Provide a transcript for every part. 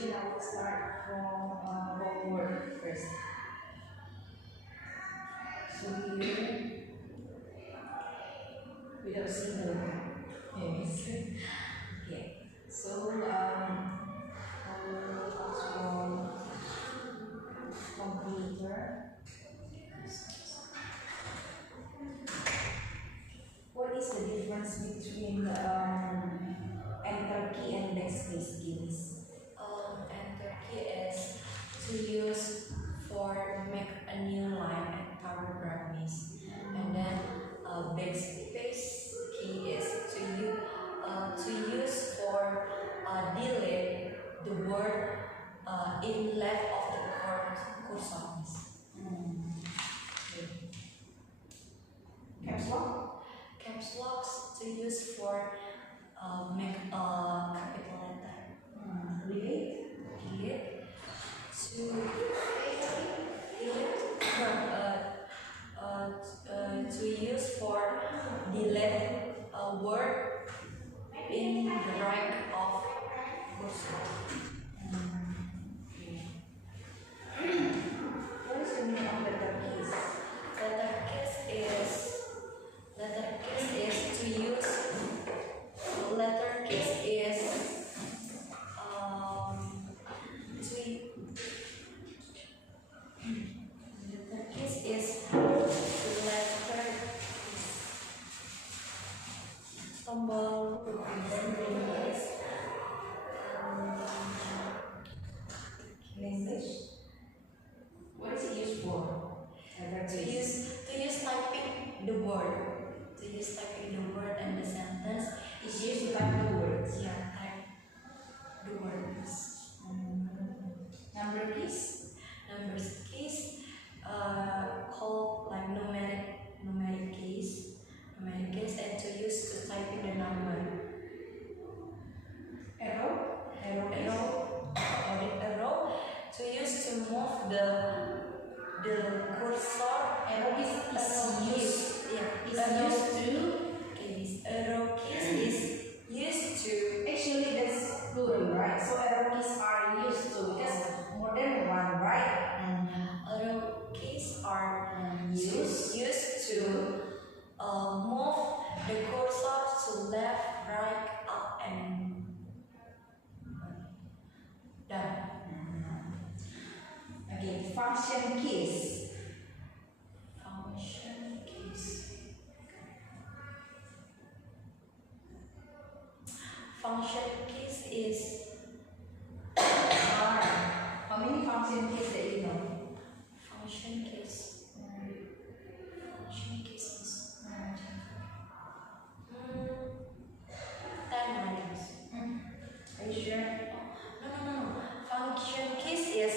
definition, I will start from one word first. So here, without single. Yes. Okay. So our from computer. What is the difference between enter key and backspace keys? Enter key is to use for make a new line and paragraph is, and then backspace key is to use for delete the word in left of the cursor. Caps lock? Caps locks to use for make a capital letter. Delete? Delete to delete to use for delete a word in the right of cursor. What is the meaning of letter keys? Letter keys is to use letter keys is letter keys is letter tombol is In English? What is it used for? to use typing the word, and the sentence. It's used to type the words. Yeah, type the words. Number keys? Numbers keys called like numeric keys, and to use to typing the number. Arrow? Arrow to use to move the cursor. Arrow is used. This arrow keys is used to. Actually, that's plural, right? So arrow keys are used to because more than one, right? Arrow keys are Used. used to move the cursor to left, right, up, and down. Okay, function keys. Function keys. Function keys is How many function keys that you know? function keys. Function keys is 10 items. Are you sure? No. Function keys is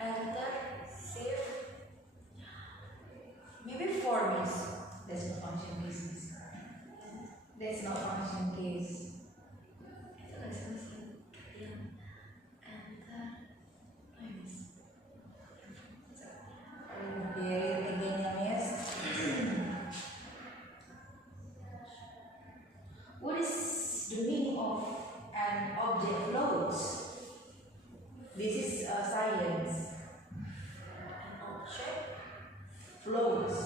enter, shift, maybe 4 miss. That's not function keys. That's not function keys. Okay, again, yes. What is the meaning of an object floats? This is science. An object Floats.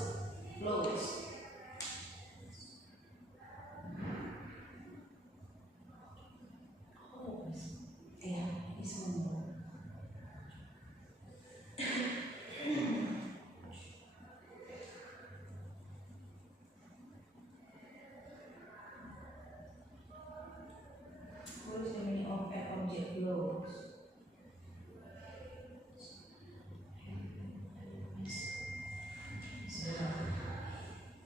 Yeah, it's one. What is the meaning of an object floats?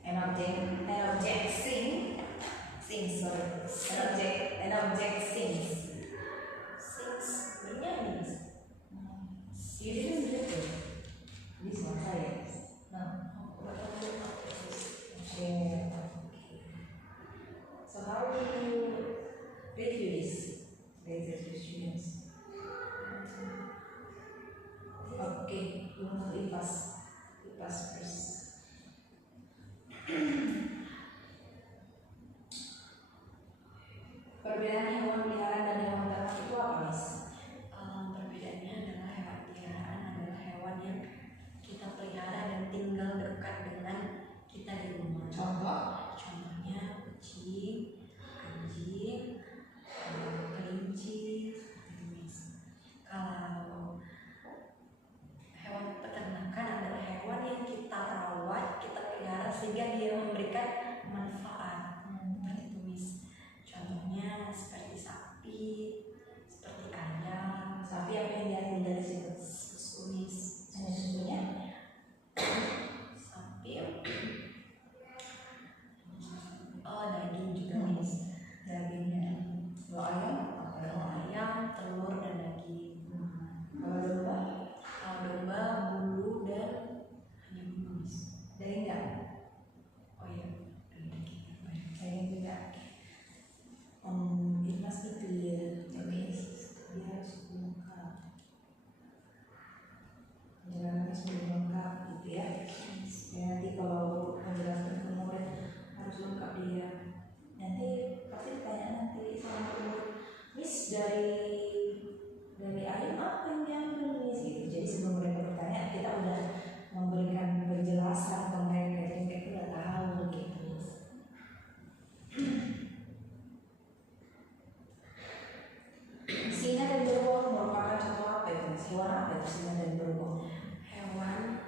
An object sings. An object sings. sings menyanyi. You didn't read it. This is not science. No. Okay. So how do you review this? Later to students. Okay, you move IPAS first. sehingga dia memberikan manfaat. Seperti itu, Miss. Contohnya seperti sapi, seperti ayam. Sapi apa yang diambil dari situ? Susu, Miss. Hanya susunya? Sapi, daging juga, Miss. Dagingnya. Kalau ayam? Kalau ayam, telur dan daging. Kalau domba? Kalau domba, bulu dan hanya bulu, Miss. Daging enggak? Oh iya, dari daging. Daging juga. It must be clear. Jadi dia harus lengkap. Penjelasannya sebelum lengkap gitu ya. Ya nanti kalau menjelaskan ke murid harus lengkap dia. Nanti pasti ditanya nanti sama murid, Miss dari ayam apa yang diambil, Miss gitu. Jadi sebelum mereka bertanya kita udah memberikan penjelasan ke mereka, jadi mereka udah tahu gitu. Singa dan beruang merupakan contoh apa itu, Mas? Hewan apa itu singa dan beruang? Hewan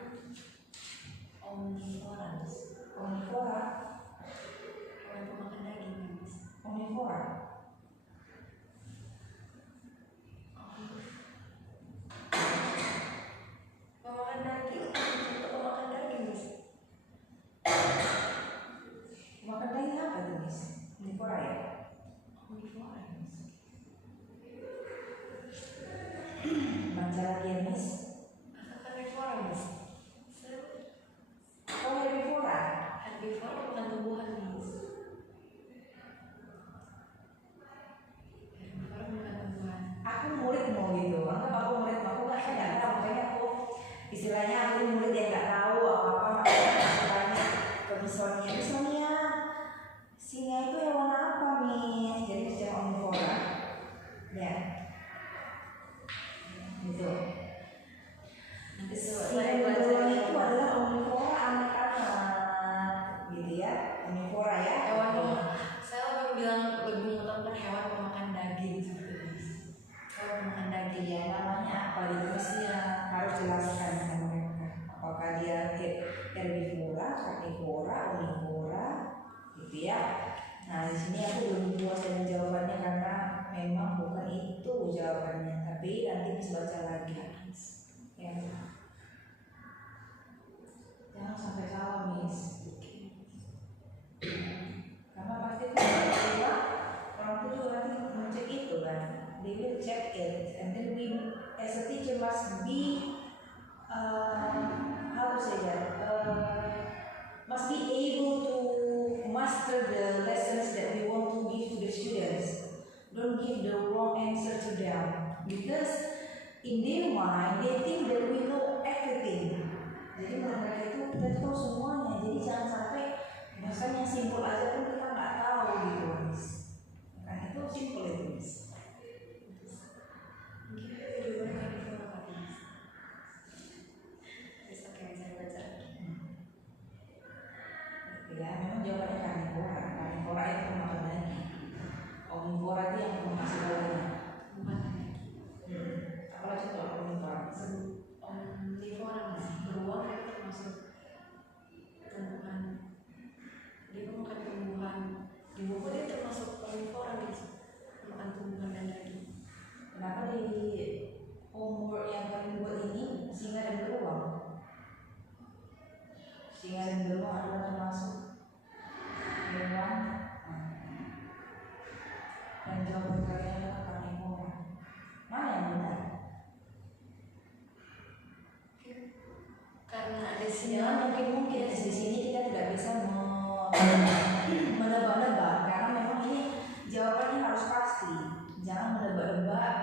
omnivora, Miss. Omnivora. Hewan pemakan daging, Miss. Omnivora. Pemakan daging, contoh pemakan daging, Miss. Makan daging apa itu, Miss? Omnivora ya? Omnivora, Miss. Baca lagi ya, Miss. Herbivora, Miss. Oh, herbivora. Herbivora bukan tumbuhan, Miss. Herbivora bukan tumbuhan. Aku murid mau gitu. Anggap aku murid, aku kan nggak tahu. Makanya aku istilahnya aku murid yang nggak tahu apa-apa. Makanya aku tanya ke Miss Sonia. Miss Sonia, singa itu hewan apa, Miss? Jadi secara omnivora. Ya. Gitu. Nanti Singa saya dan belajar beruang itu adalah omnivora anak-anak, gitu ya, omnivora ya. hewan saya lebih mengutamakan hewan pemakan daging seperti itu, Miss. Hewan pemakan daging. Iya, namanya apa di Indonesia harus jelaskan sama mereka. Apakah dia herbivora, carnivora, omnivora, gitu ya. Nah di sini aku belum puas dengan jawabannya karena memang bukan itu jawabannya. Tapi nanti bisa baca lagi. Ya. Jangan sampai salah, Miss. Karena pasti kan orang tua juga nanti ngecek itu kan. They will check it, and then we as a teacher must be how to say that must be able to master the lessons that we want to give to the students. Don't give the wrong answer to them because in their mind they think that we know everything. Jadi menurut mereka itu kita tahu semuanya. Jadi jangan sampai bahasanya simpel aja pun kita nggak tahu gitu, Miss. Nah itu simpel itu, Miss. Mungkin jawabannya herbivora, Pak, Miss. Terus oke, saya baca lagi. Ya memang jawabannya karnivora. Karnivora itu pemakan daging. Omnivora itu yang pemakan segalanya. Bukan daging. Apalah contoh omnivora? Omnivora, Miss. Beruang itu termasuk tumbuhan. Dia makan tumbuhan. Di buku dia termasuk omnivora, Miss. Makan tumbuhan dan daging. Kenapa di homework yang kami buat ini singa dan beruang? Singa dan beruang adalah termasuk hewan dan jawaban kalian adalah karnivora. Mana yang benar? Karena ada Jangan mungkin di sini kita tidak bisa menebak-nebak karena memang ini jawabannya harus pasti. Jangan menebak-nebak,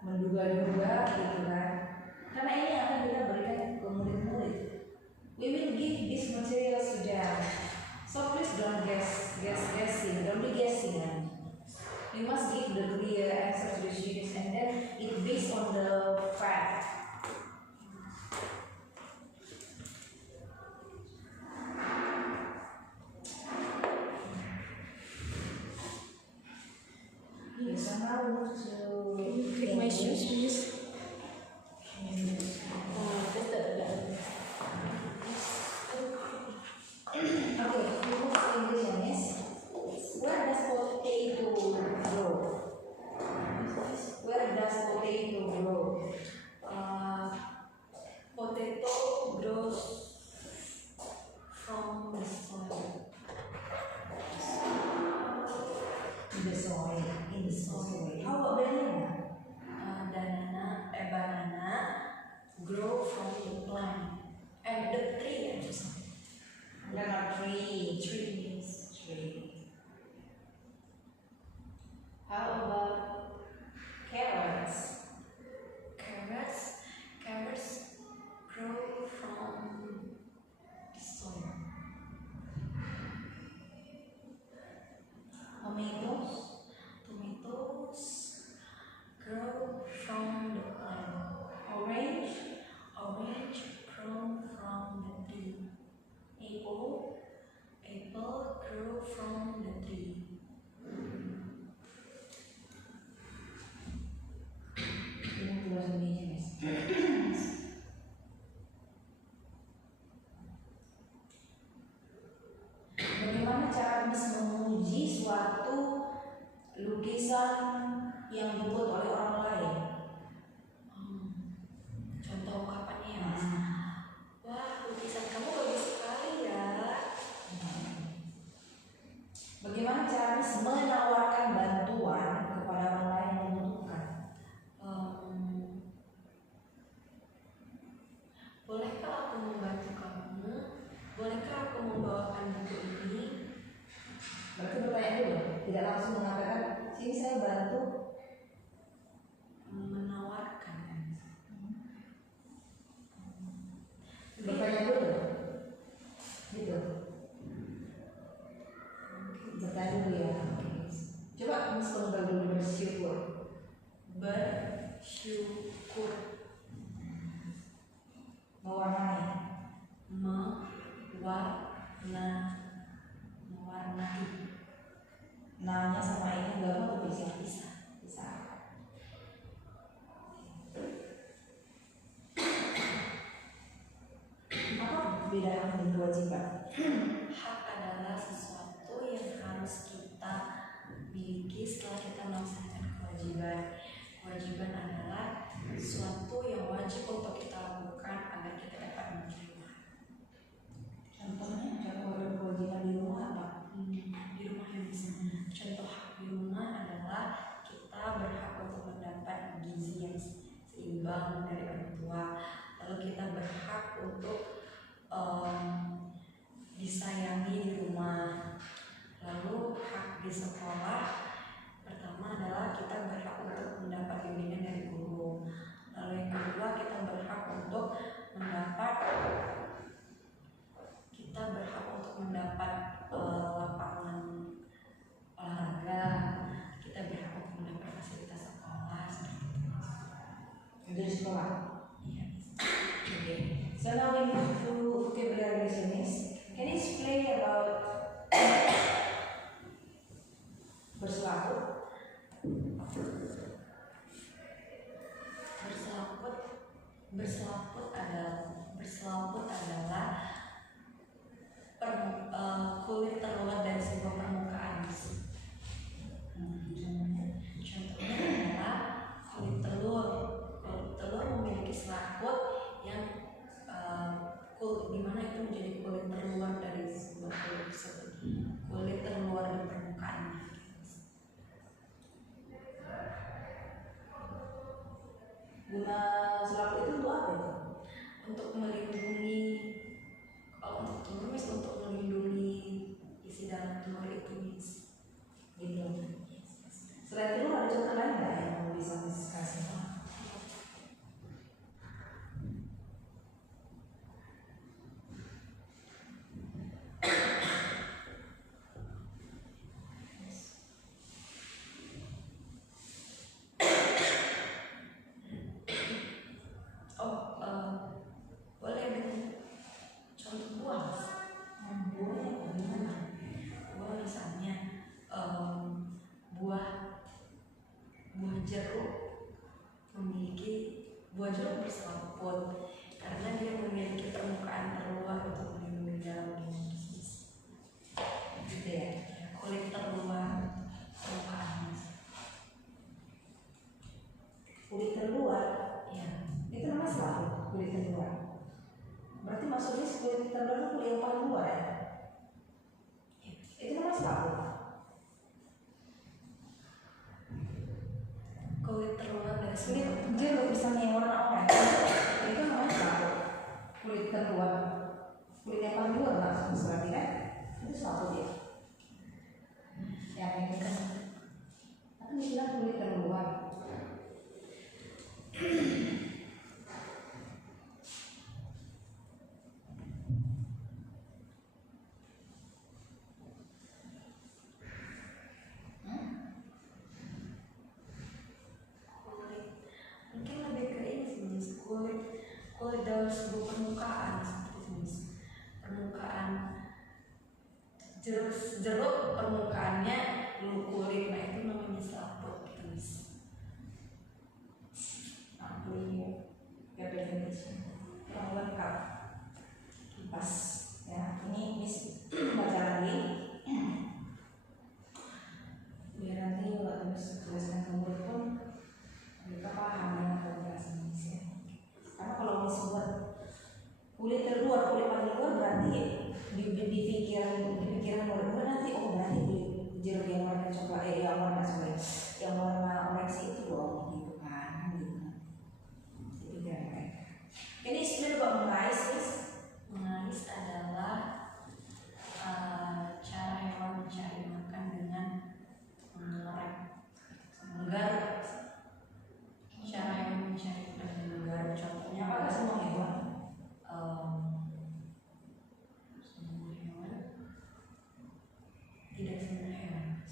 menduga-duga gitu kan. Karena ini akan kita berikan ke murid-murid. We will give these materials to them. So please don't guessing, don't be guessing. We must give the clear answer to the students and then it based on the fact. Yes, I'm now moved to Take my shoes, please. Okay. Trees. Tree. How about carrots? Carrots grow from the soil. Tomatoes? Tomatoes grow from the plant. Orange? Orange grow from the tree. Apple grow from the tree. Ini bahasa Indonesia, Miss. Bagaimana cara Miss menguji suatu lukisan yang dibuat oleh orang lain? Contoh ungkapannya ya, Mas. Wah, lukisan kamu bagus sekali ya. Bagaimana cara Miss menawarkan bantuan kepada orang lain yang membutuhkan? Bolehkah aku membantu kamu? Bolehkah aku membawakan buku ini? Berarti bertanya dulu, tidak langsung mengatakan, sini saya bantu. Menawarkan. Bertanya dulu, gitu. Bertanya dulu ya. Coba Miss kembali dulu bersyukur. Bersyukur. Mewarnai. Mewarnai. Nanya sama ini enggak mau bisa. Bisa. Bisa. Apa beda hak dan kewajiban? Hak adalah sesuatu yang harus kita miliki setelah kita melaksanakan kewajiban. Kewajiban adalah sesuatu yang wajib untuk kita lakukan agar kita dapat menerima. Contohnya, contoh dan kewajiban di rumah apa? Di rumah yang bisa. Contoh hak di rumah adalah kita berhak untuk mendapat gizi yang seimbang dari orang tua. Lalu kita berhak untuk disayangi di rumah. Lalu hak di sekolah pertama adalah kita berhak untuk mendapat bimbingan dari guru. Lalu yang kedua kita berhak untuk mendapat lapangan olahraga. Kita berhak untuk mendapat fasilitas sekolah seperti itu. Dari sekolah. Iya. Okay. So now we move to vocabulary listeners. Can you explain about berselaput? Berselaput adalah kulit terluar dari sebuah permukaan. Contohnya adalah kulit telur. Kulit telur memiliki selaput yang di mana itu menjadi kulit terluar dari sebuah kulit tersebut. Kulit terluar dari permukaannya. Guna selaput itu untuk apa itu? Untuk melindungi, kalau untuk telur untuk melindungi isi dalam telur itu Gitu. Selain telur ada contoh lain nggak yang bisa discuss? Boleh dengan contoh buah. Buahnya bagaimana? Buah misalnya buah jeruk buah jeruk berselaput karena dia memiliki permukaan terluar untuk melindungi dalam bisnis. Gitu ya. Kulit terluar permukaannya. Kulit terluar. Ya. Itu namanya selaput. Kulit terluar. Berarti maksudnya kulit terluar itu kulit yang paling luar ya? Itu namanya selaput. Kulit terluar dari Kulit jeruk misalnya yang warna oranye itu namanya selaput. Kulit terluar. Kulit yang paling luar langsung berarti kan? Itu suatu dia. Yang ini kan. Tapi dibilang kulit terluar. Mungkin lebih ke ini sih, Miss. Kulit dalam sebuah permukaan seperti itu, Miss. Permukaan jeruk permukaannya kulit, nah itu namanya selaput gitu, Miss. Kurang lengkap. Pas ya, ini Miss baca lagi. Biar nanti waktu Miss jelaskan ke murid pun mereka paham dengan penjelasan Miss ya. Karena kalau Miss buat kulit terluar, kulit paling luar berarti di pikiran murid-murid nanti oh berarti kulit jeruk yang warna coklat yang warna orange itu loh gitu kan gitu. Jadi kayak ini explain about mengais, Miss. Mengais adalah cara hewan mencari makan dengan menggaruk. Cara hewan mencari makan dengan menggaruk. Contohnya Apakah semua hewan? Semua hewan? Tidak semua hewan.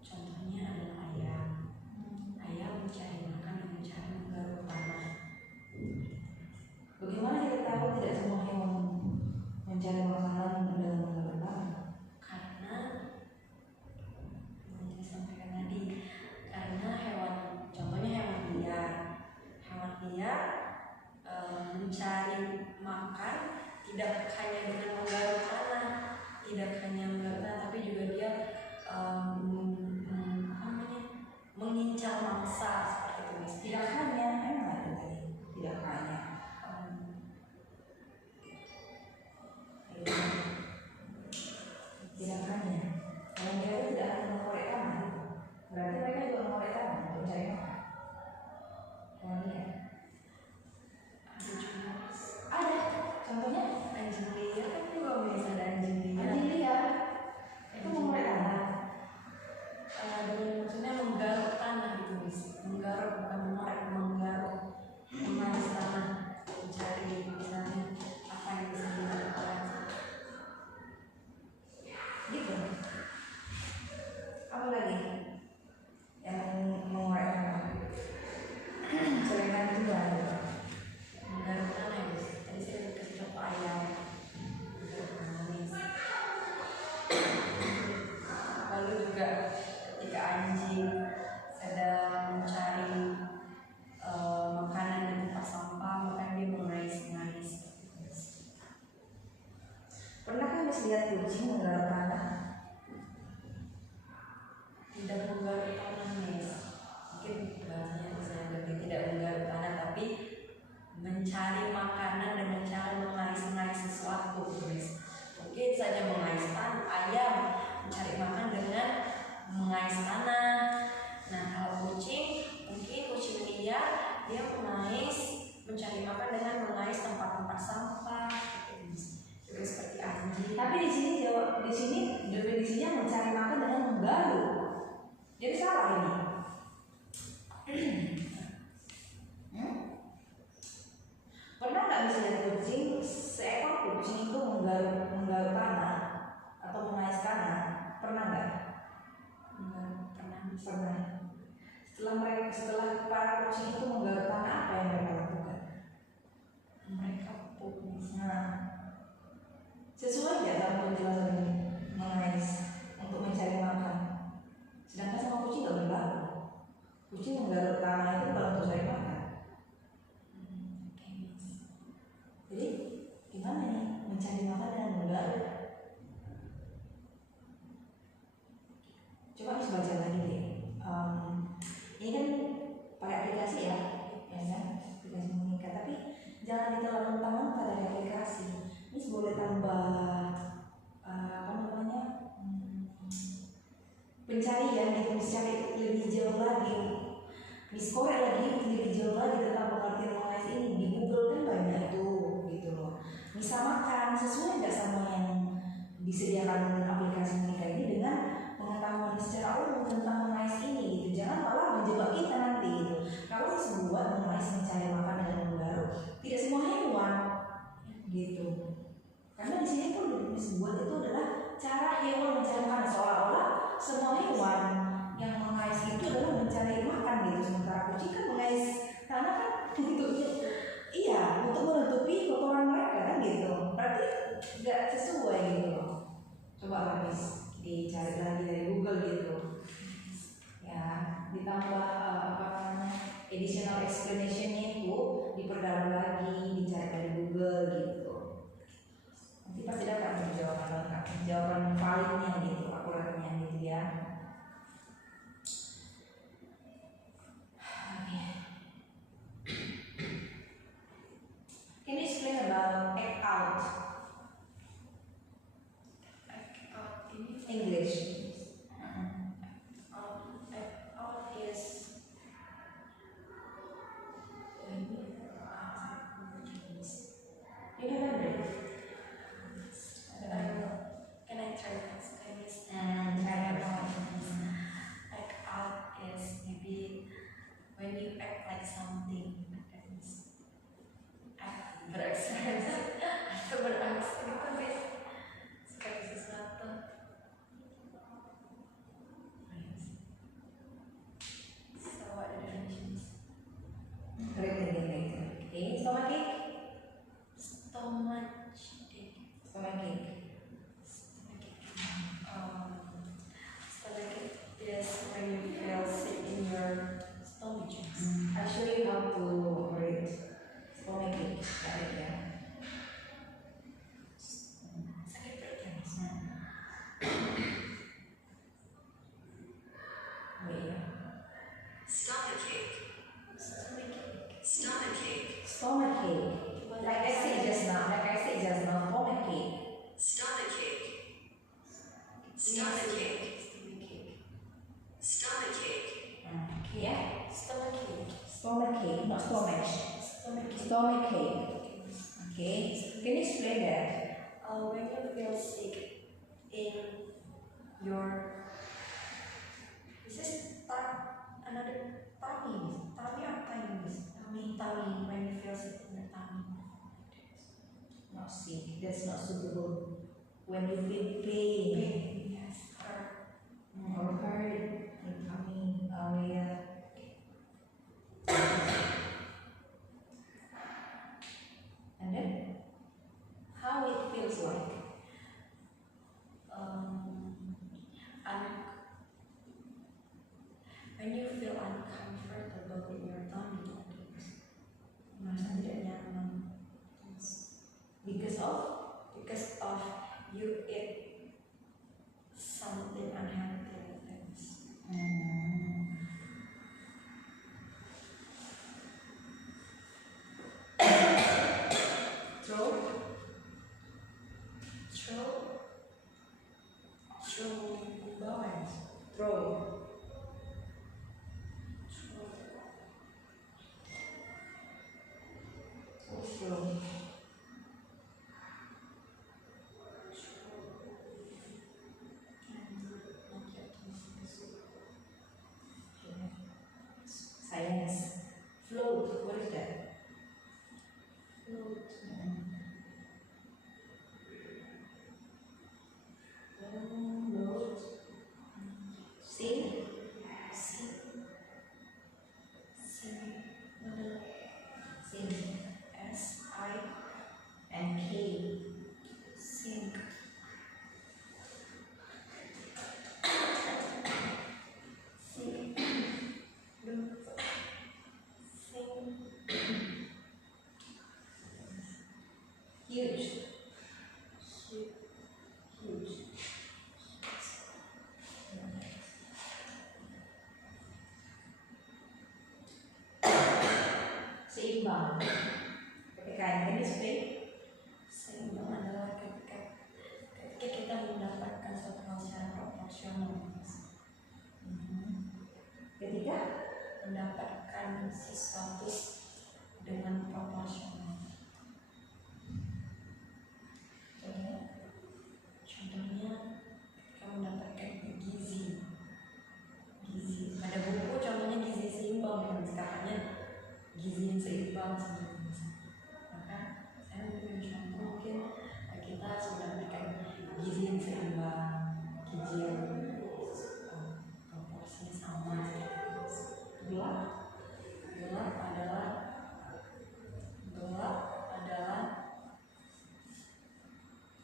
Contohnya adalah ayam. Ayam mencari makan dengan cara menggaruk tanah. Bagaimana kita tahu tidak semua hewan mencari makanan dengan menggaruk tanah? Karena yang saya sampaikan tadi, karena contohnya hewan liar mencari makan tidak hanya dengan menggaruk tanah, tapi juga dia mengincar mangsa seperti itu, Miss. Tidak hanya, emang ada tadi. Tidak hanya. Tidak hanya. Kalau mereka tidak akan mengorek tanah, berarti mereka juga mengorek tanah untuk mencari makan. Kalau lihat, Ada juga, Miss. ada. Contohnya Anjing liar kan juga bisa ada anjing liar. anjing liar itu mengorek tanah. Dengan maksudnya menggaruk tanah gitu, Miss. Menggaruk bukan mengorek, menggaruk, mengais tanah, mencari misalnya apa yang bisa dilakukan. Gitu. Apa lagi yang mengorek tanah? Seringan juga ada. Menggaruk tanah, Miss. Tadi saya kasih contoh ayam. Menggaruk tanah, Miss. Lalu juga ketika anjing sedang mencari makanan di tempat sampah, maka dia mengais-ngais. Pernahkah Miss lihat kucing menggaruk tanah? Tidak menggaruk tanah, Miss. Mungkin bahasanya saya ganti, tidak menggaruk tanah tapi mencari makanan dengan cara mengais-ngais sesuatu, Miss. Mungkin saja mengais ayam mencari makan dengan mengais tanah. Nah, kalau kucing, mungkin kucing liar dia mencari makan dengan mengais tempat-tempat sampah, juga seperti anjing. Tapi di sini definisinya mencari makan dengan menggaruk. Jadi salah ini. Pernah nggak bisa lihat kucing, seekor kucing itu menggaruk tanah atau mengais tanah? Pernah nggak? Pernah. Setelah para kucing itu menggaruk tanah, apa yang mereka lakukan? Mereka pup. Nah, sesuai nggak dalam penjelasan ini mengais untuk mencari makan? Sedangkan sama kucing nggak berlaku. Kucing menggaruk tanah itu kalau untuk cari makan. Jadi gimana nih mencari makan dengan menggaruk? Coba harus baca lagi deh. Ini kan pakai aplikasi ya kan? Aplikasi mengikat. Tapi jangan ditelan mentah-mentah dari aplikasi. Ini boleh tambah pencarian gitu, cari lebih jauh lagi, diskorek lagi lebih jauh lagi tentang pengertian mengais ini. Di Google kan banyak tuh gitu loh. Bisa makan sesuai nggak sama yang disediakan aplikasi Nika ini dengan pengetahuan secara umum tentang mengais ini gitu. Jangan malah menjebak kita nanti gitu. Kalau sebuah mengais mencari makan dengan baru, tidak semua hewan gitu. Karena di sini pun disebut itu adalah cara hewan mencari makan, seolah-olah semua hewan yang mengais itu adalah mencari makan gitu. Sementara kucing kan mengais tanah kan untuk menutupi kotoran mereka kan gitu. Berarti nggak sesuai gitu loh. Coba habis dicari lagi dari Google gitu ya, ditambah additional explanation-nya itu diperdalam lagi, dicari dari Google gitu. Nanti pasti dapat jawaban lengkap, jawaban validnya gitu, akuratnya gitu ya. Can you explain about act out? English. Act out is when you You remember? can I try to explain this? Try Act out is maybe when you act like something that is beraksi atau beraksi gitu guys, seperti sesuatu. So what are the definitions? Okay, stomachache. Stomachache. Stomachache. Stomachache is when you feel sick in your stomach. I'll show you how to read stomachache. Ya. Sakit perut ya. Oh iya. Stomachache. Stomachache. Like I said just now, stomachache. Yeah. Stomachache, not stomach. Stomachache. Okay. Can you explain that? When you feel sick in your another tummy or tummy when you feel sick in the tummy. Not sick. That's not suitable. When you feel pain Yes. or hurt in tummy area. And then, how it feels like? When you feel uncomfortable in your tummy, merasa tidak nyaman Because of you eat something unhealthy things.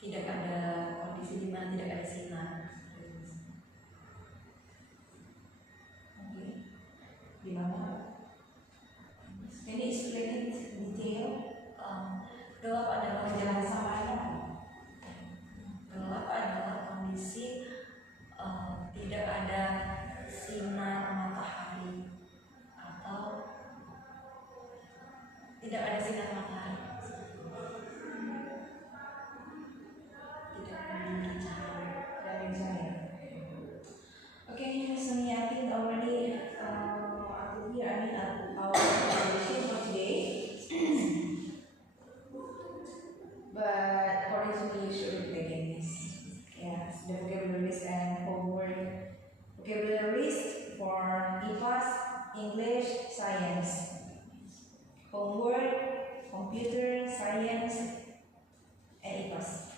tidak ada kondisi di mana tidak ada sinar. Oke. Di mana? Can you explain it in detail? Gelap adalah Jalan samanya. gelap adalah kondisi tidak ada sinar matahari atau tidak ada sinar matahari, tidak memiliki cahaya. Dari saya. Okay, so I think already until here I mean our presentation for today. But according to me, you should read again this. Yes, the vocabularies and homework. Vocabularies for IPAS, English, Science. Homework, Computer, Science, and IPAS.